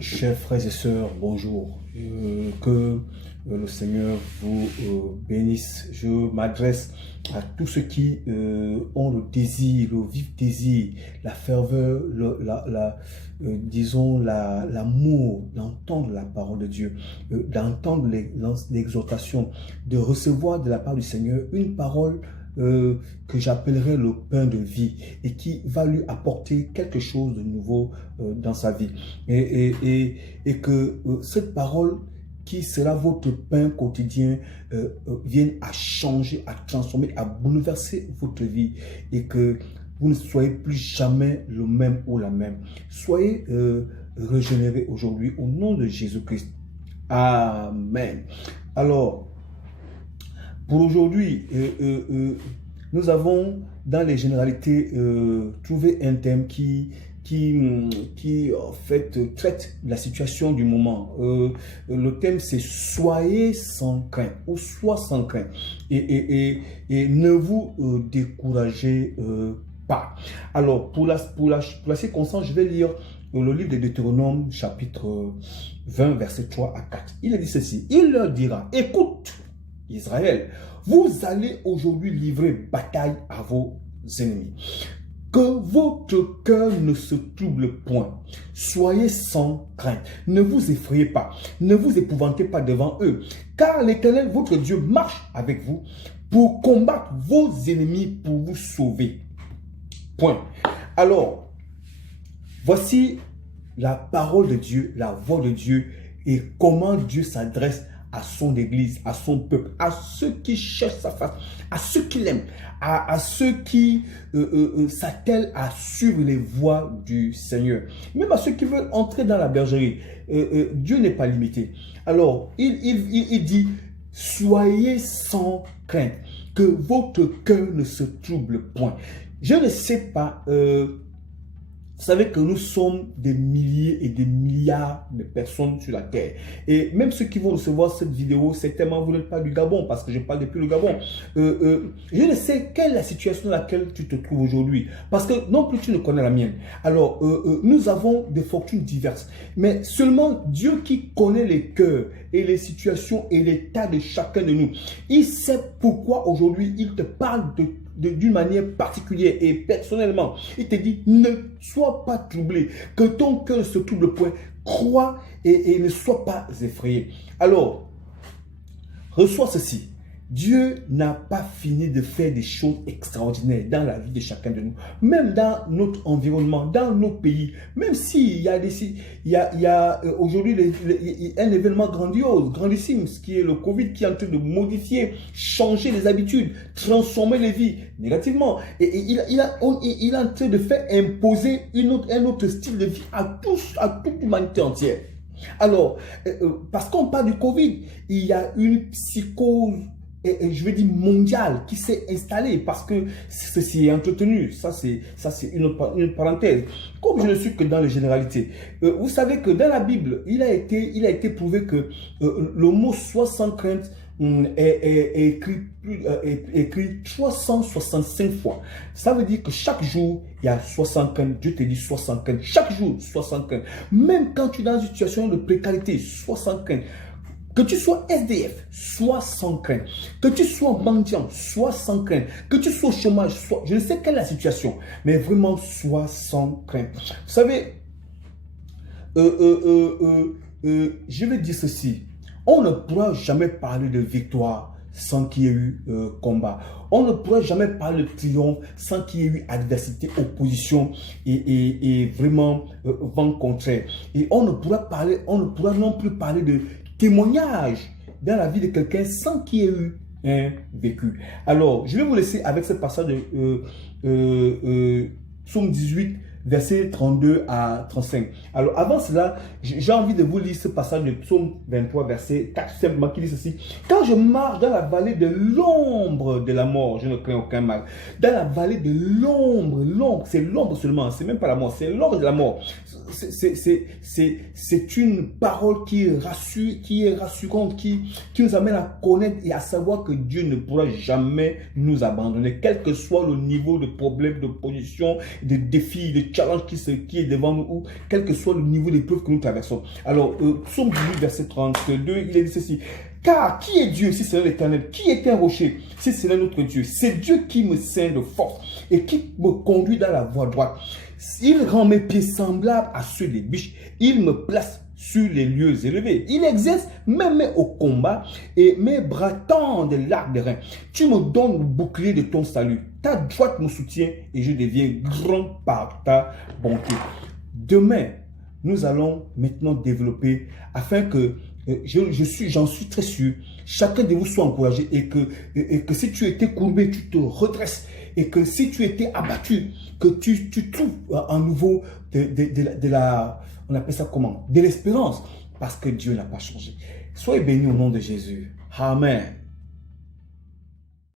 Chers frères et sœurs, bonjour. Que le Seigneur vous bénisse. Je m'adresse à tous ceux qui ont le désir, le vif désir, la ferveur, disons l'amour d'entendre la parole de Dieu, d'entendre l'exhortation, de recevoir de la part du Seigneur une parole que j'appellerai le pain de vie et qui va lui apporter quelque chose de nouveau dans sa vie. Et que cette parole qui sera votre pain quotidien vienne à changer, à transformer, à bouleverser votre vie et que vous ne soyez plus jamais le même ou la même. Soyez régénérés aujourd'hui au nom de Jésus-Christ. Amen. Alors, pour aujourd'hui, nous avons dans les généralités trouvé un thème qui en fait traite la situation du moment. Le thème c'est soyez sans crainte ou sois sans crainte et ne vous découragez pas. Alors pour la circonstance, je vais lire le livre de Deutéronome chapitre 20 verset 3 à 4. Il a dit ceci: il leur dira, écoute Israël, vous allez aujourd'hui livrer bataille à vos ennemis. Que votre cœur ne se trouble point. Soyez sans crainte. Ne vous effrayez pas. Ne vous épouvantez pas devant eux. Car l'Éternel, votre Dieu, marche avec vous pour combattre vos ennemis, pour vous sauver. Point. Alors, voici la parole de Dieu, la voix de Dieu et comment Dieu s'adresse à son église, à son peuple, à ceux qui cherchent sa face, à ceux qui l'aiment, à ceux qui s'attellent à suivre les voies du Seigneur. Même à ceux qui veulent entrer dans la bergerie. Dieu n'est pas limité. Alors, il dit, soyez sans crainte, que votre cœur ne se trouble point. Je ne sais pas... vous savez que nous sommes des milliers et des milliards de personnes sur la terre. Et même ceux qui vont recevoir cette vidéo, certainement vous n'êtes pas du Gabon, parce que je parle depuis le Gabon. Je ne sais quelle est la situation dans laquelle tu te trouves aujourd'hui, parce que non plus tu ne connais la mienne. Alors, nous avons des fortunes diverses, mais seulement Dieu qui connaît les cœurs et les situations et l'état de chacun de nous. Il sait pourquoi aujourd'hui il te parle d'une manière particulière et personnellement. Il te dit, ne sois pas troublé, que ton cœur ne se trouble point, crois et ne sois pas effrayé. Alors, reçois ceci. Dieu n'a pas fini de faire des choses extraordinaires dans la vie de chacun de nous, même dans notre environnement, dans nos pays, même s'il y a, aujourd'hui un événement grandiose, grandissime, ce qui est le Covid, qui est en train de modifier, changer les habitudes, transformer les vies négativement. Et il est en train de faire imposer un autre style de vie à toute l'humanité entière. Alors, parce qu'on parle du Covid, il y a une psychose, et je veux dire mondiale, qui s'est installée parce que ceci est entretenu. Ça c'est une parenthèse. Comme je ne suis que dans les généralités, vous savez que dans la Bible, il a été prouvé que le mot sois sans crainte est écrit 365 fois. Ça veut dire que chaque jour, il y a 65. Dieu te dit 65. Chaque jour, 65. Même quand tu es dans une situation de précarité, 65. Que tu sois SDF, sois sans crainte. Que tu sois mendiant, sois sans crainte. Que tu sois au chômage, je ne sais quelle est la situation, mais vraiment, sois sans crainte. Vous savez, je vais dire ceci. On ne pourra jamais parler de victoire sans qu'il y ait eu combat. On ne pourra jamais parler de triomphe sans qu'il y ait eu adversité, opposition et vraiment vent contraire. Et on ne pourra non plus parler de témoignage dans la vie de quelqu'un sans qu'il y ait eu un vécu. Alors, je vais vous laisser avec ce passage de Psaume 18, versets 32 à 35. Alors, avant cela, j'ai envie de vous lire ce passage de Psaume 23, verset 4, simplement, qui dit ceci. Quand je marche dans la vallée de l'ombre de la mort, je ne crains aucun mal. Dans la vallée de l'ombre, c'est l'ombre seulement, c'est même pas la mort, c'est l'ombre de la mort. C'est une parole qui est rassurante, qui nous amène à connaître et à savoir que Dieu ne pourra jamais nous abandonner, quel que soit le niveau de problème, de position, de défis, de challenge qui est devant nous, ou quel que soit le niveau d'épreuve que nous traversons. Alors, Psaume 18, verset 32, il est dit ceci. Car qui est Dieu si c'est l'Éternel? Qui est un rocher si c'est notre Dieu? C'est Dieu qui me ceint de force et qui me conduit dans la voie droite. Il rend mes pieds semblables à ceux des biches. Il me place sur les lieux élevés. Il exerce mes mains au combat et mes bras tendent l'arc de rein. Tu me donnes le bouclier de ton salut. Ta droite me soutient et je deviens grand par ta bonté. Demain, nous allons maintenant développer afin que j'en suis très sûr, chacun de vous soit encouragé et que si tu étais courbé, tu te redresses et que si tu étais abattu, que tu trouves à nouveau on appelle ça comment? De l'espérance, parce que Dieu n'a pas changé. Soyez bénis au nom de Jésus. Amen.